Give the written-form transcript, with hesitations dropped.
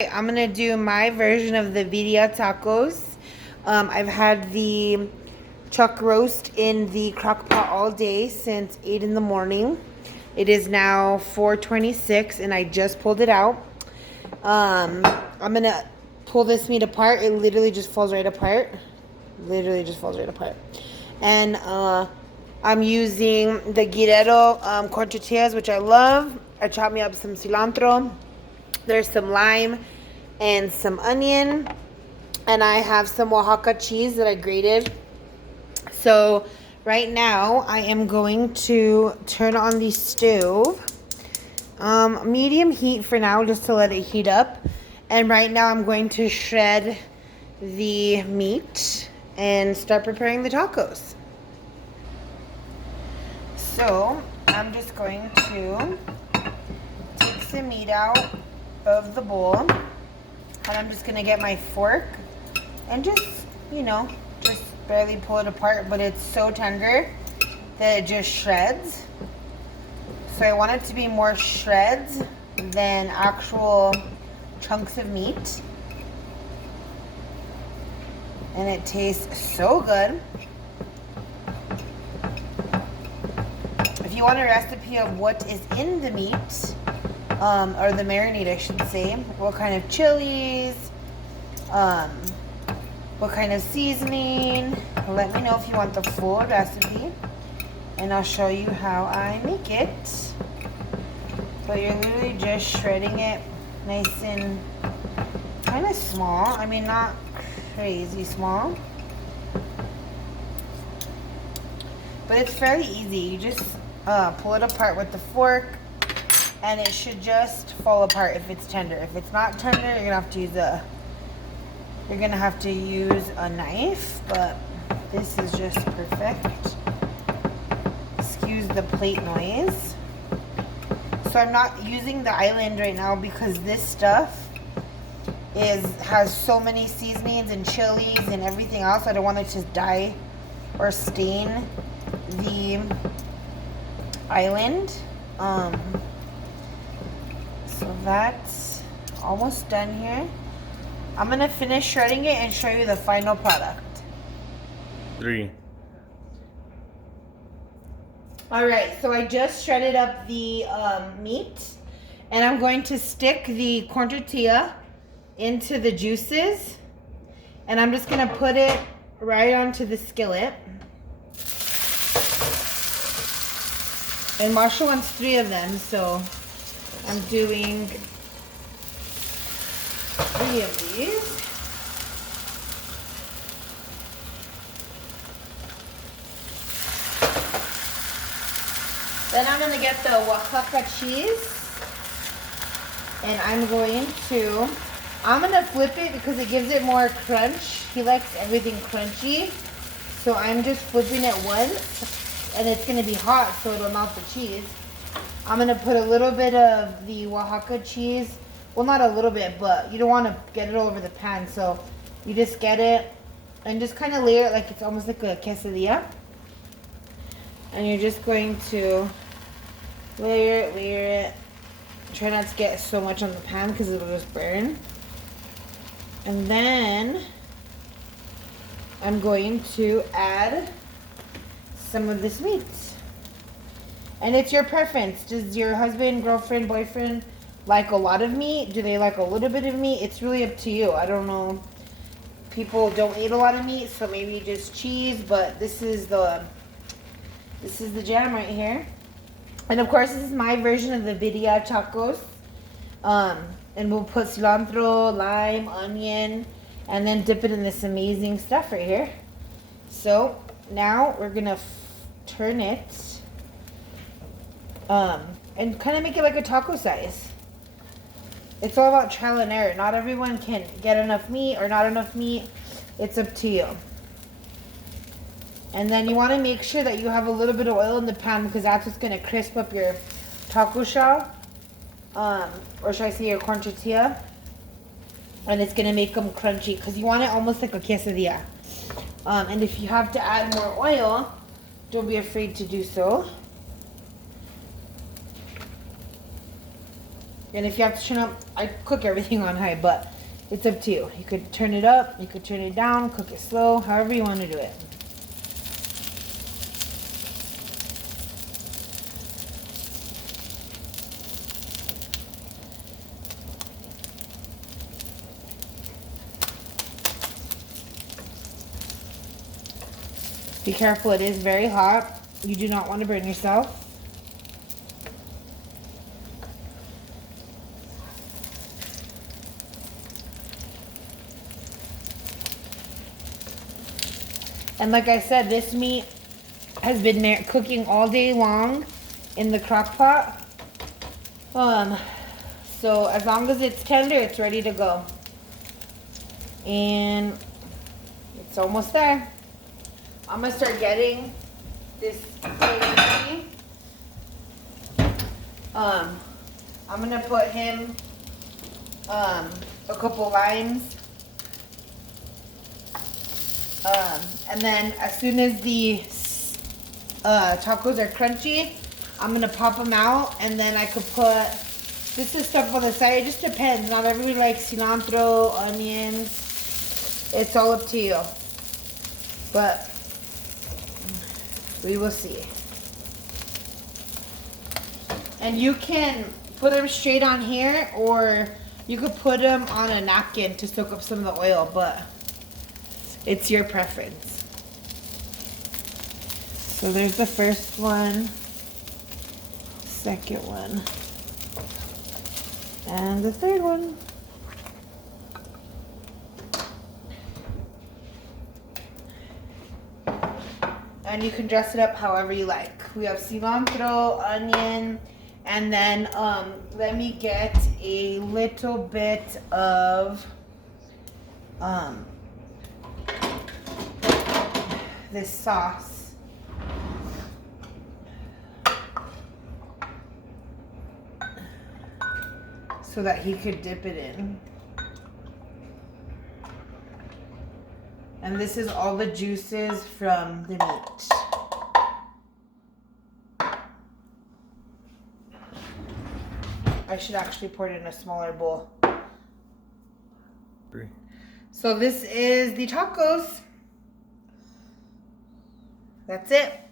I'm gonna do my version of the Birria Tacos. I've had the chuck roast in the crock pot all day since 8 in the morning. It is now 4:26 and I just pulled it out. I'm gonna pull this meat apart. It literally just falls right apart. Literally just falls right apart. And I'm using the Guerrero corn tortillas, which I love. I chopped me up some cilantro. There's some lime and some onion. And I have some Oaxaca cheese that I grated. So right now I am going to turn on the stove. Medium heat for now, just to let it heat up. And right now I'm going to shred the meat and start preparing the tacos. So I'm just going to take some meat out of the bowl, and I'm just gonna get my fork and just barely pull it apart, but it's so tender that it just shreds. So I want it to be more shreds than actual chunks of meat, and it tastes so good. If you want a recipe of what is in the meat, or the marinade, I should say, what kind of chilies, what kind of seasoning, let me know if you want the full recipe, and I'll show you how I make it. But you're literally just shredding it nice and kind of small. I mean, not crazy small, but it's fairly easy. You just pull it apart with the fork, and it should just fall apart if it's tender. If it's not tender, you're gonna have to use a knife, but this is just perfect. Excuse the plate noise. So I'm not using the island right now because this stuff has so many seasonings and chilies and everything else. I don't want it to dye or stain the island. So that's almost done here. I'm gonna finish shredding it and show you the final product. 3. Alright, so I just shredded up the meat, and I'm going to stick the corn tortilla into the juices, and I'm just gonna put it right onto the skillet. And Marshall wants 3 of them, so I'm doing 3 of these. Then I'm going to get the Oaxaca cheese, and I'm going to flip it because it gives it more crunch. He likes everything crunchy, so I'm just flipping it once, and it's going to be hot, so it'll melt the cheese. I'm going to put a little bit of the Oaxaca cheese. Well, not a little bit, but you don't want to get it all over the pan. So you just get it and just kind of layer it like it's almost like a quesadilla. And you're just going to layer it. Try not to get so much on the pan because it'll just burn. And then I'm going to add some of this meat. And it's your preference. Does your husband, girlfriend, boyfriend like a lot of meat? Do they like a little bit of meat? It's really up to you. I don't know. People don't eat a lot of meat, so maybe just cheese, but this is the jam right here. And of course, this is my version of the Birria Tacos. And we'll put cilantro, lime, onion, and then dip it in this amazing stuff right here. So now we're gonna turn it and kind of make it like a taco size. It's all about trial and error. Not everyone can get enough meat or not enough meat. It's up to you. And then you want to make sure that you have a little bit of oil in the pan because that's what's going to crisp up your taco shell. Or should I say your corn tortilla. And it's going to make them crunchy because you want it almost like a quesadilla. And if you have to add more oil, don't be afraid to do so. And if you have to turn up, I cook everything on high, but it's up to you. You could turn it up, you could turn it down, cook it slow, however you want to do it. Be careful, it is very hot. You do not want to burn yourself. And like I said, this meat has been cooking all day long in the crock pot. So as long as it's tender, it's ready to go. And it's almost there. I'm gonna start getting this baby. I'm gonna put him a couple limes. And then as soon as the tacos are crunchy, I'm gonna pop them out, and then I could put this is stuff on the side. It just depends. Not everybody likes cilantro, onions. It's all up to you. But we will see. And you can put them straight on here, or you could put them on a napkin to soak up some of the oil, but it's your preference. So there's the first one, second one, and the third one. And you can dress it up however you like. We have cilantro, onion, and then let me get a little bit of this sauce. So that he could dip it in. And this is all the juices from the meat. I should actually pour it in a smaller bowl. 3. So this is the tacos. That's it.